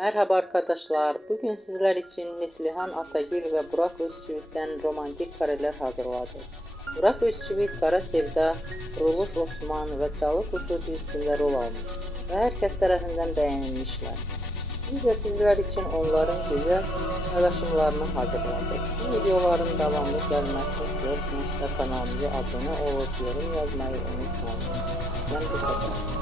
Merhaba arkadaşlar. Bugün sizler için Neslihan Atagül ve Burak Özçivit'ten romantik kareler hazırladı. Burak Özçivit, Kara Sevda, Kuruluş Osman ve Çalı Kuşu dizisinde rol almış ve herkes tarafından beğenilmişler. Biz de sizler için onların güzel paylaşımlarını hazırladık. Bu videoların devamlı gelmesi için kanalımıza abone olup yorum yazmayı unutmayın. Ben bu kadar.